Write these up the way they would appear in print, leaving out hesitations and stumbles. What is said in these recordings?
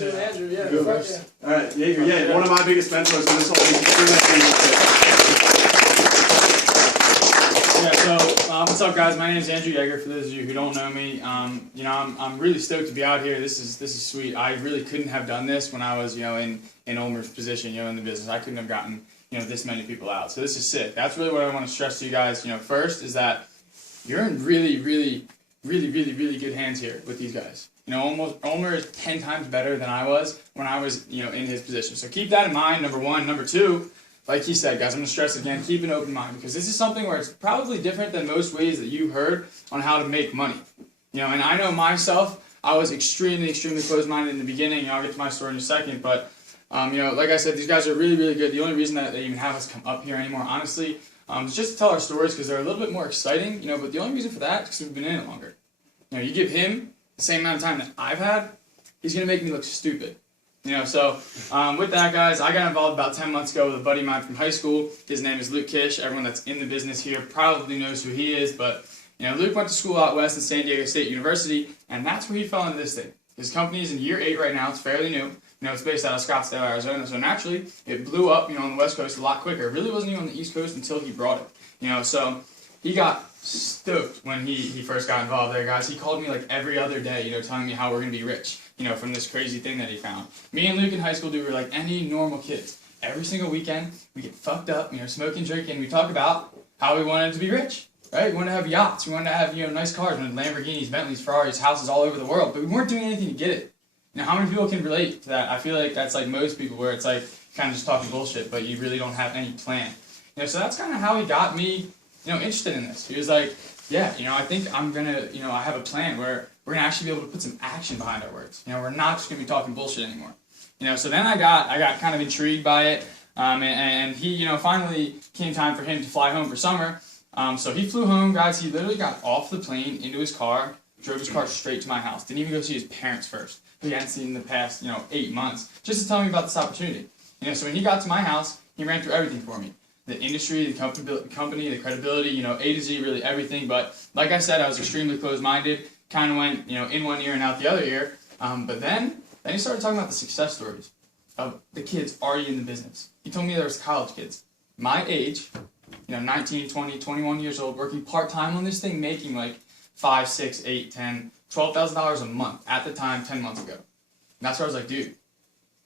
Andrew, yeah. Go first. Yeah. All right, Yeager, yeah, one of my biggest mentors, so this will be Yeah, so what's up, guys? My name is Andrew Yeager. For those of you who don't know me, you know, I'm really stoked to be out here. This is sweet. I really couldn't have done this when I was, you know, in Ulmer's position, you know, in the business. I couldn't have gotten, you know, this many people out. So this is sick. That's really what I want to stress to you guys. You know, first is that you're in really good hands here with these guys. You know, Ulmer is 10 times better than I was when I was, you know, in his position. So keep that in mind, number one. Number two, like he said, guys, I'm going to stress again, keep an open mind, because this is something where it's probably different than most ways that you've heard on how to make money. You know, and I know myself, I was extremely closed-minded in the beginning. You know, I'll get to my story in a second, but, you know, like I said, these guys are really good. The only reason that they even have us come up here anymore, honestly, is just to tell our stories, because they're a little bit more exciting, you know, but the only reason for that is because we've been in it longer. You know, you give him the same amount of time that I've had, he's going to make me look stupid. You know, so with that, guys, I got involved about 10 months ago with a buddy of mine from high school. His name is Luke Kish. Everyone that's in the business here probably knows who he is, but, you know, Luke went to school out west in San Diego State University, and that's where he fell into this thing. His company is in year 8 right now. It's fairly new. You know, it's based out of Scottsdale, Arizona, so naturally, it blew up, you know, on the West Coast a lot quicker. It really wasn't even on the East Coast until he brought it. You know, so he got stoked when he first got involved there, guys. He called me like every other day, you know, telling me how we're going to be rich, you know, from this crazy thing that he found. Me and Luke in high school, dude, were like any normal kids. Every single weekend, we get fucked up, you know, smoking, drinking. We talk about how we wanted to be rich, right? We wanted to have yachts. We wanted to have, you know, nice cars. We wanted Lamborghinis, Bentleys, Ferraris, houses all over the world. But we weren't doing anything to get it. Now, how many people can relate to that? I feel like that's like most people, where it's like kind of just talking bullshit, but you really don't have any plan. You know, so that's kind of how he got me, you know, interested in this. He was like, yeah, you know, I think I'm going to, you know, I have a plan where we're going to actually be able to put some action behind our words. You know, we're not just going to be talking bullshit anymore. You know, so then I got kind of intrigued by it, and he, you know, finally came time for him to fly home for summer. So he flew home, guys. He literally got off the plane, into his car, drove his car straight to my house. Didn't even go see his parents first, who he hadn't seen in the past, you know, 8 months, just to tell me about this opportunity. You know, so when he got to my house, he ran through everything for me. The industry, the company, the credibility, you know, A to Z, really everything. But like I said, I was extremely closed-minded, kind of went, you know, in one ear and out the other ear. But then he started talking about the success stories of the kids already in the business. He told me there was college kids, my age, you know, 19, 20, 21 years old, working part-time on this thing, making like $5, $6, $8, $10, $12,000 a month at the time 10 months ago. And that's where I was like, dude,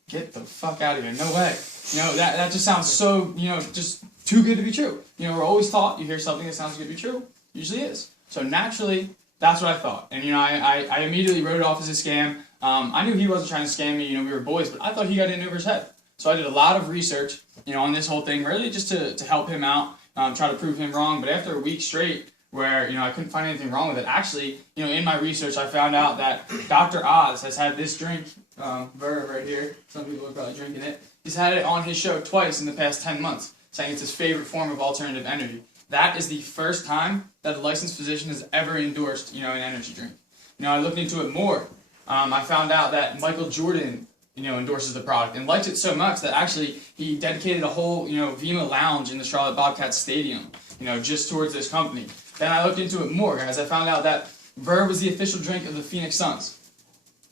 get the fuck out of here. No way. You know, that just sounds so, you know, just too good to be true. You know, we're always taught, you hear something that sounds good to be true, usually is. So naturally, that's what I thought. And, you know, I immediately wrote it off as a scam. I knew he wasn't trying to scam me, you know, we were boys, but I thought he got in over his head. So I did a lot of research, you know, on this whole thing, really just to help him out, try to prove him wrong. But after a week straight, where, you know, I couldn't find anything wrong with it, actually, you know, in my research, I found out that Dr. Oz has had this drink, Verve right here. Some people are probably drinking it. He's had it on his show twice in the past 10 months, saying it's his favorite form of alternative energy. That is the first time that a licensed physician has ever endorsed, you know, an energy drink. You know, I looked into it more. I found out that Michael Jordan, you know, endorses the product and liked it so much that actually he dedicated a whole, you know, Vemma lounge in the Charlotte Bobcats stadium, you know, just towards this company. Then I looked into it more, guys. I found out that Verve was the official drink of the Phoenix Suns.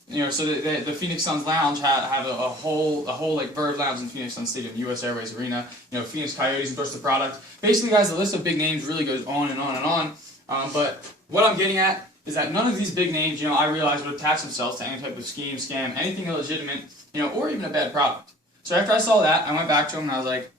You know, so the Phoenix Suns lounge have a whole like Verve lounge in Phoenix Suns Stadium, US Airways Arena. You know, Phoenix Coyotes endorse the product. Basically, guys, the list of big names really goes on and on and on. But what I'm getting at is that none of these big names, you know, I realized would attach themselves to any type of scheme, scam, anything illegitimate, you know, or even a bad product. So after I saw that, I went back to him and I was like,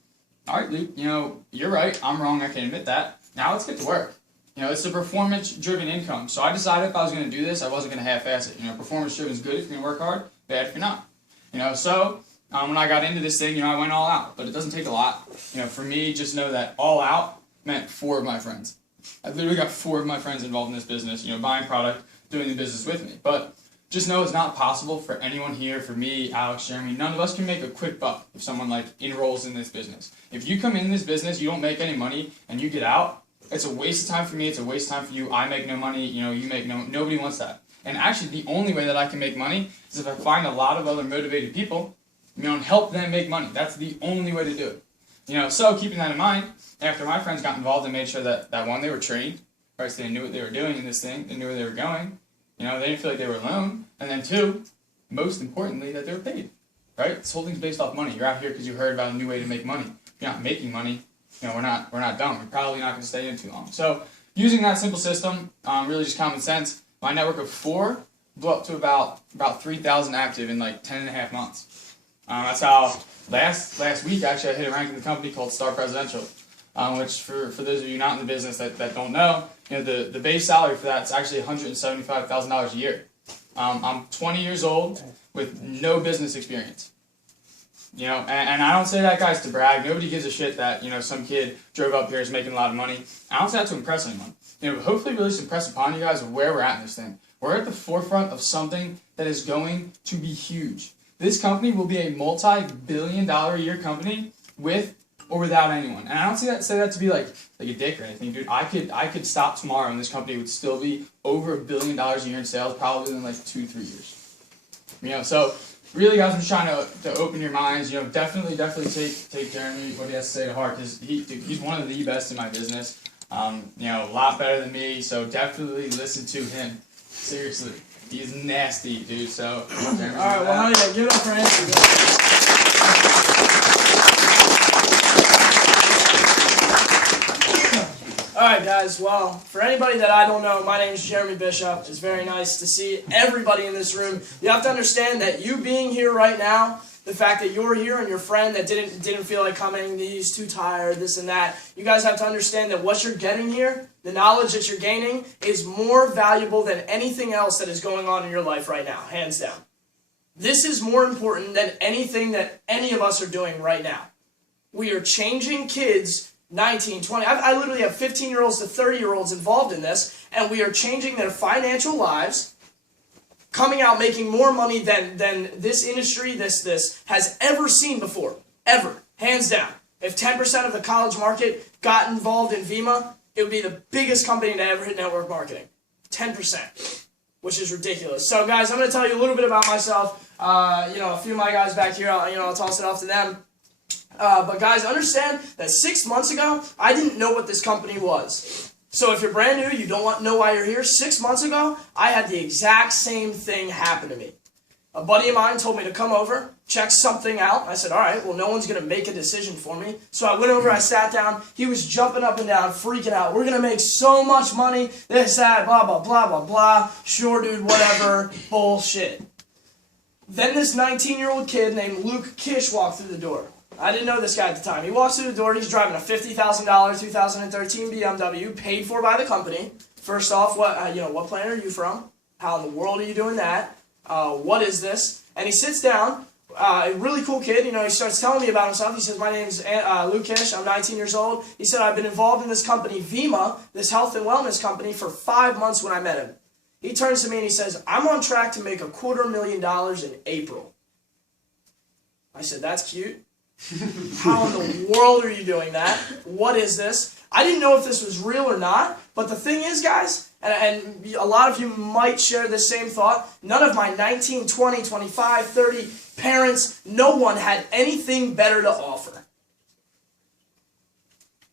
all right, Luke, you know, you're right. I'm wrong. I can admit that. Now let's get to work. You know, it's a performance-driven income. So I decided if I was going to do this, I wasn't going to half-ass it. You know, performance-driven is good if you're going to work hard, bad if you're not. You know, so when I got into this thing, you know, I went all out. But it doesn't take a lot. You know, for me, just know that all out meant 4 of my friends. I literally got 4 of my friends involved in this business, you know, buying product, doing the business with me. But just know it's not possible for anyone here, for me, Alex, Jeremy. None of us can make a quick buck if someone, like, enrolls in this business. If you come in this business, you don't make any money, and you get out, it's a waste of time for me, it's a waste of time for you. I make no money, you know, you make nobody wants that. And actually, the only way that I can make money is if I find a lot of other motivated people, you know, and help them make money. That's the only way to do it. You know, so keeping that in mind, after my friends got involved and made sure that, one, they were trained, right, so they knew what they were doing in this thing, they knew where they were going, you know, they didn't feel like they were alone, and then 2, most importantly, that they're paid, right? This whole thing's based off money. You're out here because you heard about a new way to make money. If you're not making money, we're not done. We're probably not going to stay in too long. So using that simple system, really just common sense, my network of 4 blew up to about 3,000 active in like 10 and a half months. That's how last week actually I hit a rank in the company called Star Presidential, which for those of you not in the business that don't know, the base salary for that is actually $175,000 a year. I'm 20 years old with no business experience. And I don't say that, guys, to brag. Nobody gives a shit that, some kid drove up here is making a lot of money. I don't say that to impress anyone. Hopefully really just impress upon you guys where we're at in this thing. We're at the forefront of something that is going to be huge. This company will be a multi-billion-dollar-a-year company with or without anyone. And I don't say that to be like a dick or anything, dude. I could stop tomorrow and this company would still be over $1 billion a year in sales, probably in like 2-3 years. So really, guys, I'm just trying to open your minds. Definitely take Jeremy, what he has to say to heart, because he's one of the best in my business. A lot better than me. So definitely listen to him. Seriously, he's nasty, dude. So Jeremy, all right, well, honey, give it up for Andrew. Alright guys, well, for anybody that I don't know, my name is Jeremy Bishop. It's very nice to see everybody in this room. You have to understand that you being here right now, the fact that you're here and your friend that didn't feel like coming, he's too tired, this and that, you guys have to understand that what you're getting here, the knowledge that you're gaining, is more valuable than anything else that is going on in your life right now, hands down. This is more important than anything that any of us are doing right now. We are changing kids 19, 20, I literally have 15-year-olds to 30-year-olds involved in this, and we are changing their financial lives, coming out making more money than this industry, this has ever seen before. Ever. Hands down. If 10% of the college market got involved in Vemma, it would be the biggest company to ever hit network marketing. 10%. Which is ridiculous. So guys, I'm going to tell you a little bit about myself. A few of my guys back here, I'll toss it off to them. But guys, understand that 6 months ago, I didn't know what this company was. So if you're brand new, you don't know why you're here, 6 months ago, I had the exact same thing happen to me. A buddy of mine told me to come over, check something out. I said, all right, well, no one's going to make a decision for me. So I went over, I sat down. He was jumping up and down, freaking out. We're going to make so much money, this, that, blah, blah, blah, blah, blah. Sure, dude, whatever, bullshit. Then this 19-year-old kid named Luke Kish walked through the door. I didn't know this guy at the time. He walks through the door, he's driving a $50,000 2013 BMW, paid for by the company. First off, what planet are you from? How in the world are you doing that? What is this? And he sits down, a really cool kid, he starts telling me about himself. He says, my name's Luke Kish, I'm 19 years old. He said, I've been involved in this company, Vemma, this health and wellness company, for 5 months when I met him. He turns to me and he says, I'm on track to make $250,000 in April. I said, that's cute. How in the world are you doing that? What is this? I didn't know if this was real or not, but the thing is, guys, and a lot of you might share the same thought, none of my 19, 20, 25, 30 parents, no one had anything better to offer.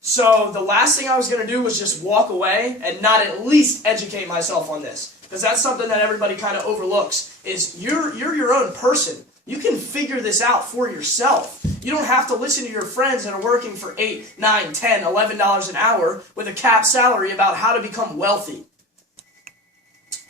So the last thing I was going to do was just walk away and not at least educate myself on this. Because that's something that everybody kind of overlooks, is you're your own person. You can figure this out for yourself. You don't have to listen to your friends that are working for $8, $9, $10, $11 an hour with a capped salary about how to become wealthy.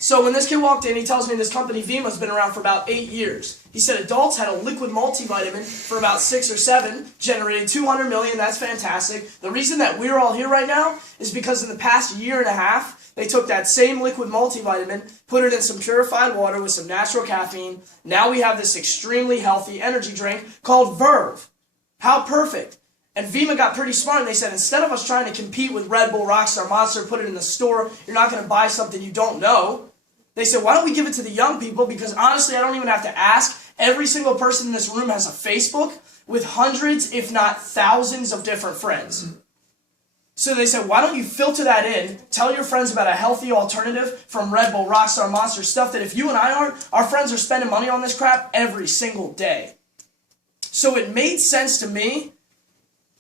So when this kid walked in, he tells me this company, Vemma, has been around for about 8 years. He said adults had a liquid multivitamin for about 6 or 7, generated $200 million, that's fantastic. The reason that we're all here right now is because in the past year and a half, they took that same liquid multivitamin, put it in some purified water with some natural caffeine. Now we have this extremely healthy energy drink called Verve. How perfect. And Vemma got pretty smart and they said, instead of us trying to compete with Red Bull, Rockstar, Monster, put it in the store, you're not going to buy something you don't know. They said, why don't we give it to the young people? Because honestly, I don't even have to ask. Every single person in this room has a Facebook with hundreds, if not thousands, of different friends. So they said, why don't you filter that in, tell your friends about a healthy alternative from Red Bull, Rockstar, Monster, stuff that if you and I aren't, our friends are spending money on this crap every single day. So it made sense to me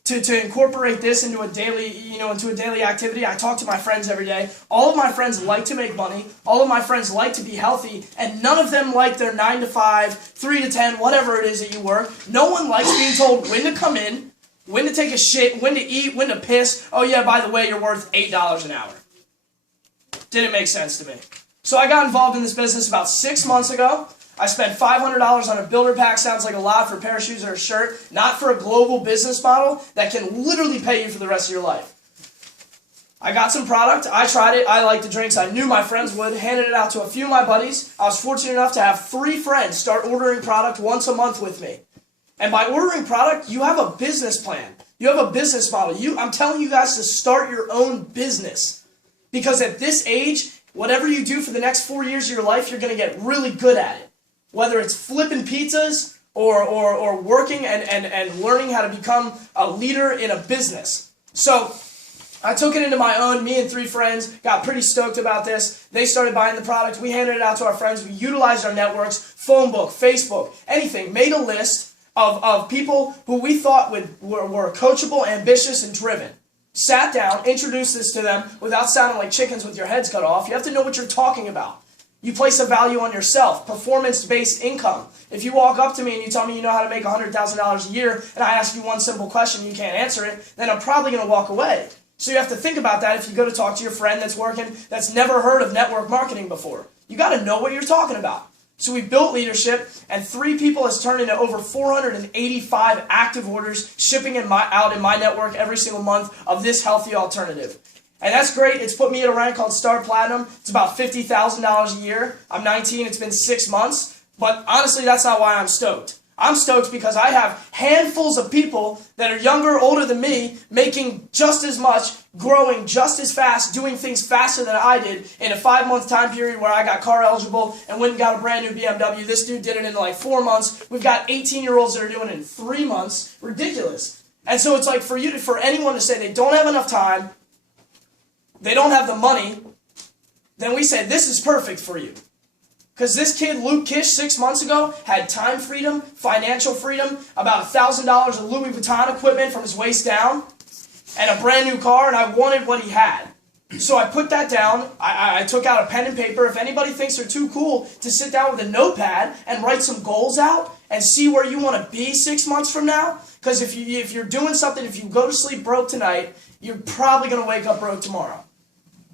to incorporate this into a daily activity. I talk to my friends every day. All of my friends like to make money. All of my friends like to be healthy, and none of them like their 9 to 5, 3 to 10, whatever it is that you work. No one likes being told when to come in, when to take a shit, when to eat, when to piss. Oh yeah, by the way, you're worth $8 an hour. Didn't make sense to me. So I got involved in this business about 6 months ago. I spent $500 on a builder pack. Sounds like a lot for a pair of shoes or a shirt. Not for a global business model that can literally pay you for the rest of your life. I got some product. I tried it. I liked the drinks. I knew my friends would. Handed it out to a few of my buddies. I was fortunate enough to have 3 friends start ordering product once a month with me. And by ordering product, you have a business plan. You have a business model. I'm telling you guys to start your own business. Because at this age, whatever you do for the next 4 years of your life, you're going to get really good at it. Whether it's flipping pizzas or working and learning how to become a leader in a business. So I took it into my own. Me and 3 friends got pretty stoked about this. They started buying the product. We handed it out to our friends. We utilized our networks, phone book, Facebook, anything. Made a list of people who we thought were coachable, ambitious, and driven. Sat down, introduced this to them without sounding like chickens with your heads cut off. You have to know what you're talking about. You place a value on yourself, performance-based income. If you walk up to me and you tell me you know how to make $100,000 a year, and I ask you one simple question and you can't answer it, then I'm probably going to walk away. So you have to think about that if you go to talk to your friend that's never heard of network marketing before. You got to know what you're talking about. So we built leadership, and 3 people has turned into over 485 active orders shipping out in my network every single month of this healthy alternative. And that's great. It's put me at a rank called Star Platinum. It's about $50,000 a year. I'm 19. It's been 6 months. But honestly, that's not why I'm stoked. I'm stoked because I have handfuls of people that are younger, older than me, making just as much, growing just as fast, doing things faster than I did in a 5-month time period where I got car eligible and went and got a brand new BMW. This dude did it in like 4 months. We've got 18-year-olds that are doing it in 3 months. Ridiculous. And so it's like for anyone to say they don't have enough time, they don't have the money, then we say this is perfect for you. Because this kid, Luke Kish, 6 months ago, had time freedom, financial freedom, about $1,000 of Louis Vuitton equipment from his waist down, and a brand new car, and I wanted what he had. So I put that down. I took out a pen and paper. If anybody thinks they're too cool to sit down with a notepad and write some goals out and see where you want to be 6 months from now, because if you're doing something, if you go to sleep broke tonight, you're probably going to wake up broke tomorrow.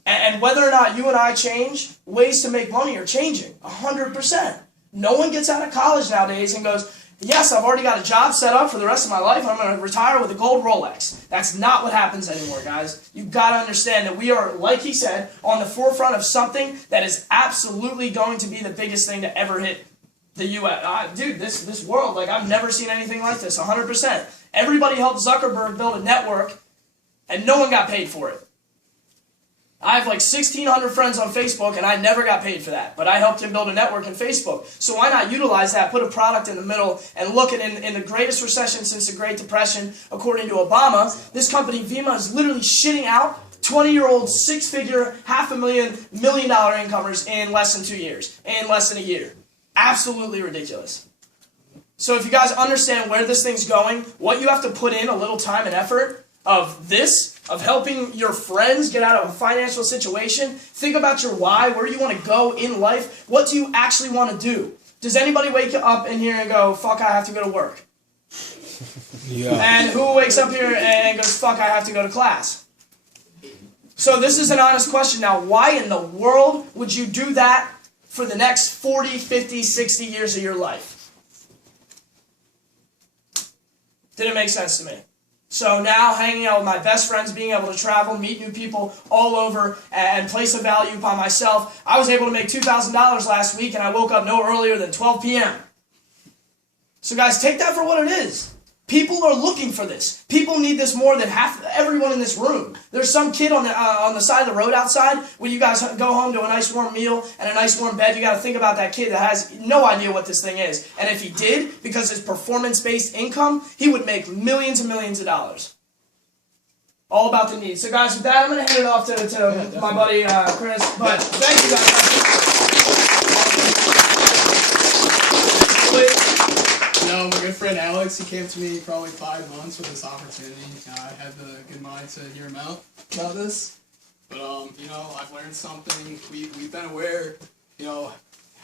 And whether or not you and I change, ways to make money are changing, 100%. No one gets out of college nowadays and goes, yes, I've already got a job set up for the rest of my life, I'm going to retire with a gold Rolex. That's not what happens anymore, guys. You've got to understand that we are, like he said, on the forefront of something that is absolutely going to be the biggest thing to ever hit the U.S. Dude, this world, like I've never seen anything like this, 100%. Everybody helped Zuckerberg build a network, and no one got paid for it. I have like 1,600 friends on Facebook, and I never got paid for that. But I helped him build a network in Facebook. So why not utilize that, put a product in the middle, and look at in the greatest recession since the Great Depression, according to Obama, this company, Vemma, is literally shitting out 20-year-old, 6-figure, $500,000, $1 million incomers in less than 2 years, in less than a year. Absolutely ridiculous. So if you guys understand where this thing's going, what you have to put in a little time and effort of helping your friends get out of a financial situation, think about your why, where you want to go in life, what do you actually want to do? Does anybody wake up in here and go, fuck, I have to go to work? Yeah. And who wakes up here and goes, fuck, I have to go to class? So this is an honest question now. Why in the world would you do that for the next 40, 50, 60 years of your life? Didn't make sense to me. So now, hanging out with my best friends, being able to travel, meet new people all over, and place a value upon myself, I was able to make $2,000 last week, and I woke up no earlier than 12 p.m. So guys, take that for what it is. People are looking for this. People need this more than everyone in this room. There's some kid on the side of the road outside. When you guys go home to a nice warm meal and a nice warm bed, you got to think about that kid that has no idea what this thing is. And if he did, because his performance-based income, he would make millions and millions of dollars. All about the needs. So guys, with that, I'm going to hand it off to my buddy Chris. But thank you guys. No, we're good. friend Alex, he came to me probably 5 months with this opportunity. I had the good mind to hear him out about this. But, you know, I've learned something. We've been aware, you know,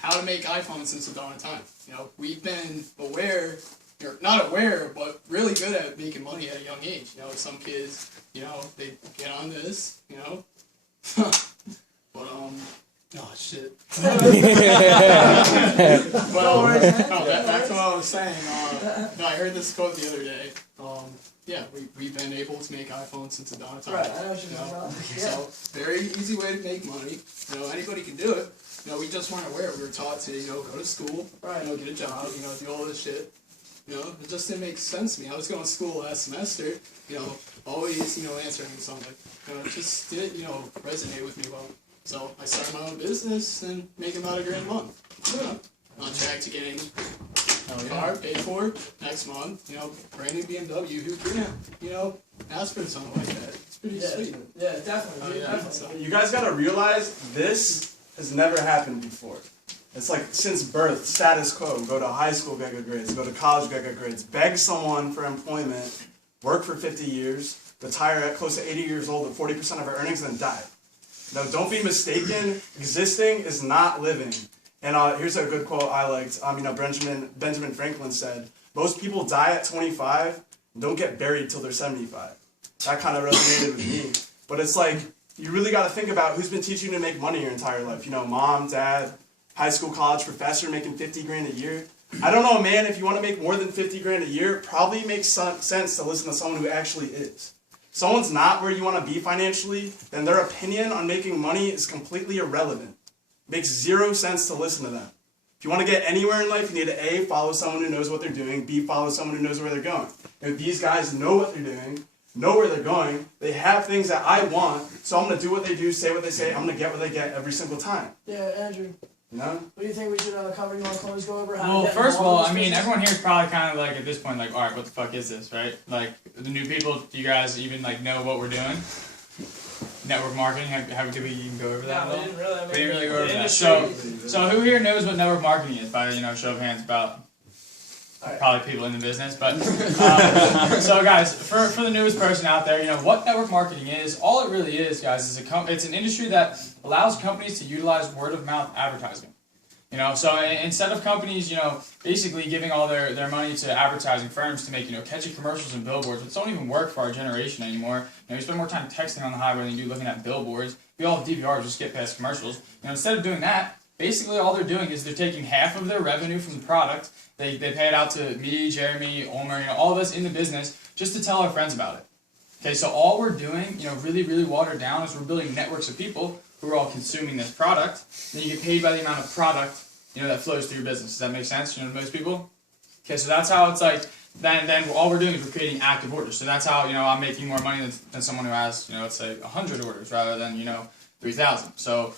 how to make iPhones since the dawn of time. You know, we've been aware, or not aware, but really good at making money at a young age. You know, some kids, you know, they get on this, you know. But, oh, shit. But, back to what I was saying. No, I heard this quote the other day. Yeah, we've been able to make iPhones since the dawn of time. Right, I know what you're talking about. Yeah. So, very easy way to make money. You know, anybody can do it. You know, we just weren't aware. We were taught to, you know, go to school, Right. you know, get a job, you know, do all this shit. You know, it just didn't make sense to me. I was going to school last semester, you know, always, you know, answering something. You know, it just didn't, you know, resonate with me well. So I started my own business and making about $1,000 a month. You know, on track to getting a car paid for next month. You know, brand new BMW. Who can't, you know, ask for something like that? It's pretty sweet. Yeah, definitely. Oh, yeah. Definitely. So, You guys gotta realize this has never happened before. It's like since birth, status quo. Go to high school, get good grades. Go to college, get good grades. Beg someone for employment, work for 50 years, retire at close to 80 years old with 40% of our earnings, and then die. Now, don't be mistaken. Existing is not living. And here's a good quote I liked. You know, Benjamin Franklin said, "Most people die at 25 and don't get buried till they're 75." That kind of resonated with me. But it's like, you really got to think about who's been teaching you to make money your entire life. You know, mom, dad, high school, college professor making 50 grand a year. I don't know, man, if you want to make more than 50 grand a year, it probably makes sense to listen to someone who actually is. If someone's not where you want to be financially, then their opinion on making money is completely irrelevant. It makes zero sense to listen to them. If you want to get anywhere in life, you need to A, follow someone who knows what they're doing, B, follow someone who knows where they're going. If these guys know what they're doing, know where they're going, they have things that I want, so I'm going to do what they do, say what they say, I'm going to get what they get every single time. Yeah, Andrew. You know? What do you think we should cover? You want to close, go over how to Well, get first of involved all, in I this mean, business? everyone here is probably kind of like at this point, like, all right, what the fuck is this, right? Like, the new people, do you guys even like know what we're doing? Network marketing, did we even go over that No, at we all? didn't really. I mean, We didn't really go the over that. industry- So who here knows what network marketing is? By, you know, show of hands, about probably people in the business. But so guys, for the newest person out there, you know what network marketing is. All it really is, guys, is it's an industry that allows companies to utilize word of mouth advertising. You know, so instead of companies, you know, basically giving all their money to advertising firms to make, you know, catchy commercials and billboards, which don't even work for our generation anymore. You know, we spend more time texting on the highway than you do looking at billboards. We all have DVRs, just get past commercials. You know, instead of doing that, basically all they're doing is they're taking half of their revenue from the product. They pay it out to me, Jeremy, Ulmer, you know, all of us in the business just to tell our friends about it. Okay, so all we're doing, you know, really, really watered down, is we're building networks of people who are all consuming this product. Then you get paid by the amount of product, you know, that flows through your business. Does that make sense? You know, to most people? Okay, so that's how it's like, then all we're doing is we're creating active orders. So that's how, you know, I'm making more money than someone who has, you know, let's say 100 orders rather than, you know, 3,000. So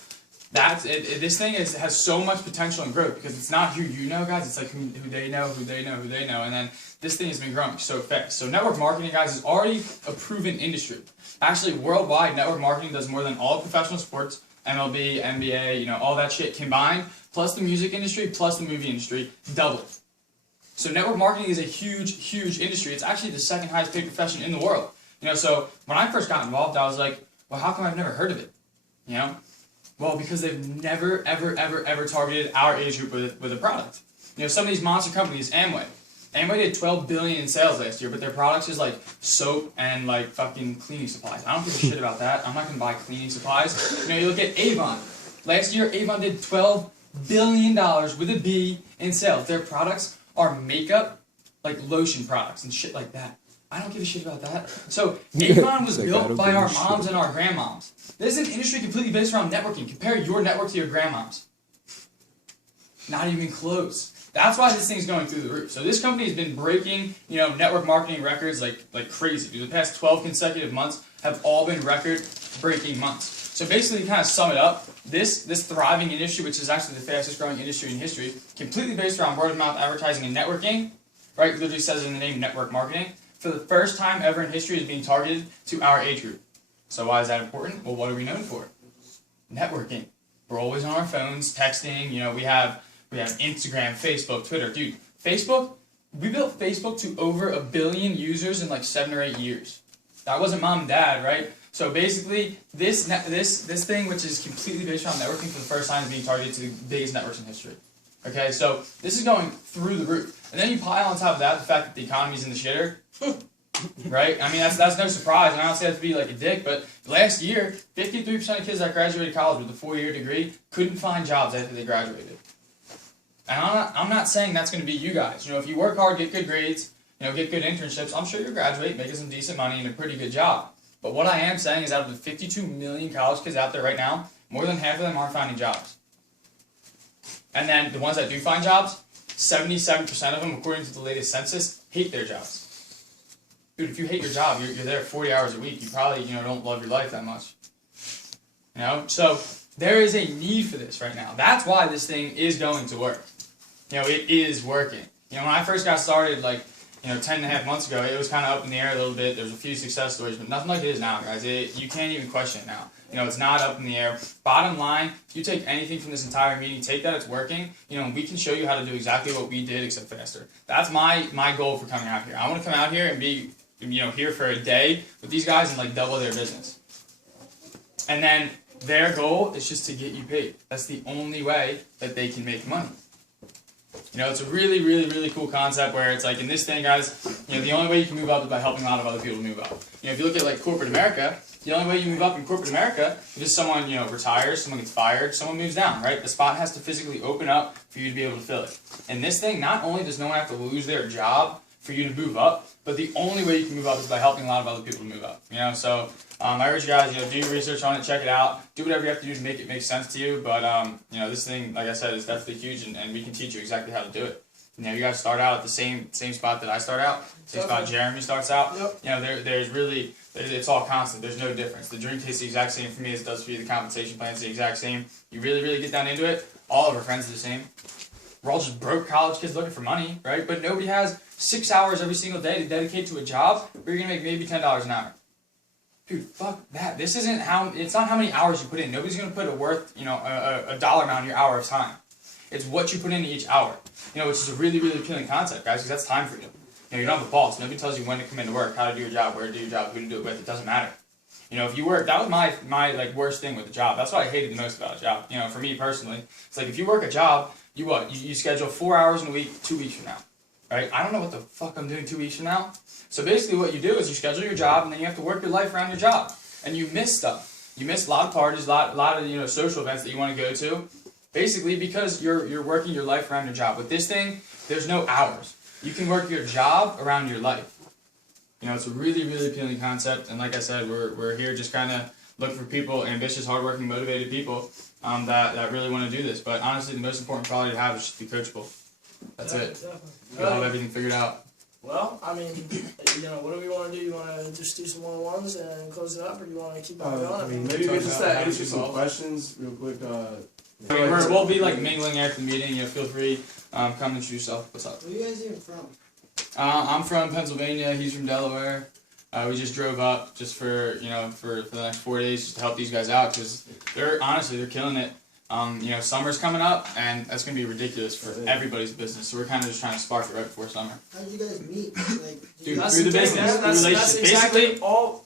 that's it. This thing has so much potential and growth because it's not who you know, guys. It's like who they know, who they know, who they know. And then this thing has been growing so fast. So network marketing, guys, is already a proven industry. Actually, worldwide, network marketing does more than all professional sports, MLB, NBA, you know, all that shit combined, plus the music industry, plus the movie industry, double. So network marketing is a huge, huge industry. It's actually the second highest paid profession in the world. You know, so when I first got involved, I was like, well, how come I've never heard of it? You know? Well, because they've never, ever targeted our age group with a product. You know, some of these monster companies, Amway did $12 billion in sales last year, but their products is like soap and like fucking cleaning supplies. I don't give a shit about that. I'm not gonna buy cleaning supplies. You know, you look at Avon. Last year, Avon did $12 billion with a B in sales. Their products are makeup, like lotion products and shit like that. I don't give a shit about that. So Avon was built by our moms and our grandmoms. This is an industry completely based around networking. Compare your network to your grandmom's. Not even close. That's why this thing's going through the roof. So this company has been breaking, you know, network marketing records like crazy. Dude, the past 12 consecutive months have all been record-breaking months. So basically, kind of sum it up, this thriving industry, which is actually the fastest growing industry in history, completely based around word-of-mouth advertising and networking, right? It literally says in the name network marketing. For the first time ever in history, is being targeted to our age group. So why is that important? Well, what are we known for? Networking. We're always on our phones, texting. You know, we have Instagram, Facebook, Twitter. Dude, Facebook We built Facebook to over 1 billion users in like 7 or 8 years. That wasn't mom and dad, right? So basically, this thing, which is completely based around networking, for the first time is being targeted to the biggest networks in history. Okay, so this is going through the roof. And then you pile on top of that the fact that the economy's in the shitter. Right? I mean, that's no surprise, and I don't say that to be like a dick, but last year, 53% of kids that graduated college with a 4-year degree couldn't find jobs after they graduated. And I'm not saying that's going to be you guys. You know, if you work hard, get good grades, you know, get good internships, I'm sure you'll graduate making some decent money and a pretty good job. But what I am saying is out of the 52 million college kids out there right now, more than half of them aren't finding jobs. And then the ones that do find jobs, 77% of them, according to the latest census, hate their jobs. Dude, if you hate your job, you're there 40 hours a week, you probably, you know, don't love your life that much. You know? So there is a need for this right now. That's why this thing is going to work. You know, it is working. You know, when I first got started, like, you know, 10.5 months ago, it was kind of up in the air a little bit. There's a few success stories, but nothing like it is now, guys. You can't even question it now. You know, it's not up in the air. Bottom line, if you take anything from this entire meeting, take that it's working, you know, we can show you how to do exactly what we did, except faster. That's my goal for coming out here. I want to come out here and be, you know, here for a day with these guys and, like, double their business. And then their goal is just to get you paid. That's the only way that they can make money. You know, it's a really, really, really cool concept where it's like, in this thing, guys, you know, the only way you can move up is by helping a lot of other people to move up. You know, if you look at, like, corporate America, the only way you move up in corporate America is just someone, you know, retires, someone gets fired, someone moves down, right? The spot has to physically open up for you to be able to fill it. In this thing, not only does no one have to lose their job for you to move up, but the only way you can move up is by helping a lot of other people to move up. You know, so I urge you guys, you know, do your research on it, check it out, do whatever you have to do to make it make sense to you. But you know, this thing, like I said, is definitely huge, and we can teach you exactly how to do it. You know, you guys start out at the same spot that I start out, same spot Jeremy starts out. Yep. You know, there's really, it's all constant. There's no difference. The drink tastes the exact same for me as it does for you. The compensation plan's the exact same. You really, really get down into it. All of our friends are the same. We're all just broke college kids looking for money, right? But nobody has 6 hours every single day to dedicate to a job where you're gonna make maybe $10 an hour. Dude, fuck that. This isn't it's not how many hours you put in. Nobody's gonna put a dollar amount on your hour of time. It's what you put into each hour. You know, which is a really, really appealing concept, guys, because that's time for you. You know, you don't have a boss. Nobody tells you when to come into work, how to do your job, where to do your job, who to do it with. It doesn't matter. You know, if you work, that was my like worst thing with the job. That's what I hated the most about a job. You know, for me personally, it's like if you work a job, you schedule 4 hours in a week, 2 weeks from now, right? I don't know what the fuck I'm doing 2 weeks from now. So basically, what you do is you schedule your job, and then you have to work your life around your job, and you miss stuff. You miss a lot of parties, a lot of, you know, social events that you want to go to. Basically, because you're working your life around your job. With this thing, there's no hours. You can work your job around your life. You know, it's a really, really appealing concept. And like I said, we're here just kind of looking for people, ambitious, hardworking, motivated people that really want to do this. But honestly, the most important quality to have is just be coachable. That's it. Definitely. You'll have everything figured out. Well, I mean, you know, what do we want to do? You want to just do some one-on-ones and close it up, or do you want to keep on going? I mean, Maybe we just answer some questions real quick. We'll be like mingling after the meeting. You know, feel free, come introduce yourself. What's up? Where are you guys even from? I'm from Pennsylvania. He's from Delaware. We just drove up just for the next 4 days just to help these guys out because they're killing it. You know, summer's coming up and that's gonna be ridiculous for everybody's business. So we're kind of just trying to spark it right before summer. How did you guys meet? Like, Dude, that's through the thing, business, man. through relationships. That's exactly Basically, all